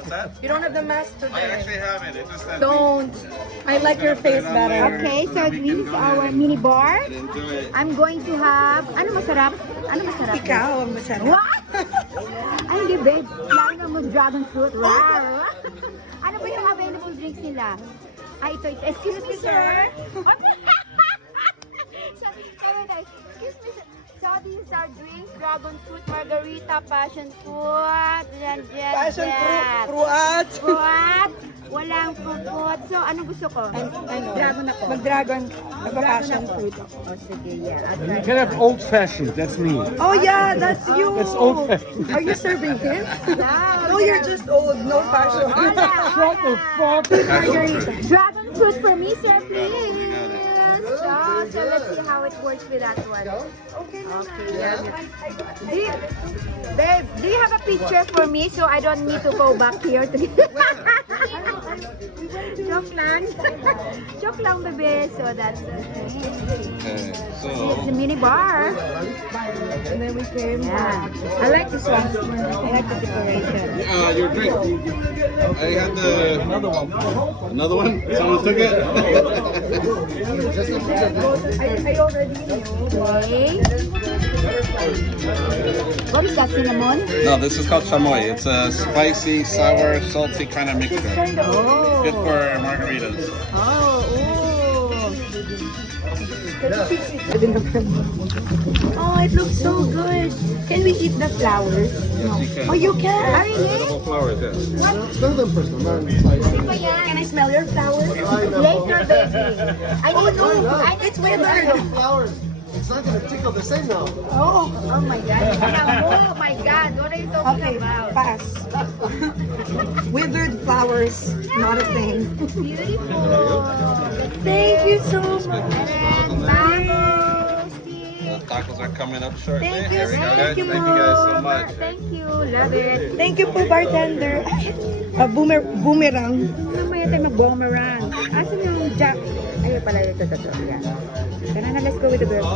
What's that? You don't have the mask I today. actually have it. It's just that Don't. I like your face better. Okay, so this is our mini bar. we enjoy it. I'm going to have, ano masarap? Ano masarap? Ikaw ang masarap. What? Ay, hindi, babe. Lalo na mo dragon fruit. Wow. Ano ba yung available drinks nila? Ah, ito. Excuse me, sir. Excuse me, sir. So, these are drinks, dragon fruit, margarita, passion fruit, yan. Passion fruit. Fruit. Walang fruit. So, ano gusto ko? Dragon ako. Mag-dragon. Mag-passion fruit. O, sige, yeah. You can have old fashioned, that's me. Oh yeah, that's you. That's old fashioned. Are you serving him? Yeah. No, you're just old. No fashion. What the fuck? Dragon fruit for me, sir, please. So let's see how it works with that one. Okay. Babe, do you have a picture for me so I don't need to go back here to Joke lang. Joke lang, baby. So that's okay. Okay, It's so a mini bar. And then we came. Yeah. I like this one. I like the decoration. your drink. I had the another one. Another one? Someone took it. I already knew. Okay. What is that, cinnamon? No, this is called chamoy. It's a spicy, sour, salty kind of mixture. Oh. Good for margaritas. Oh, Oh, it looks so good. Can we eat the flowers? Yes, you can. Oh, you can. Edible flowers, yes. Can I smell your flowers? later, baby. I need to. It's withered. Flowers. It's not gonna tickle the same now. Oh. Oh my God. Oh my God. What are you talking Okay, about? pass. Withered flowers, not a thing. Beautiful. Thank you so much. And mangoes, tea. The tacos are coming up shortly. Thank you, Here we go, guys. thank you, Thank you guys so Mom. much. Thank you. Love it. Thank you po, bartender. Boomerang. Mamaya tayo mag-boomerang. Asan yung jack? Ayun pala ito. Yan. Tara na, let's go with the girl.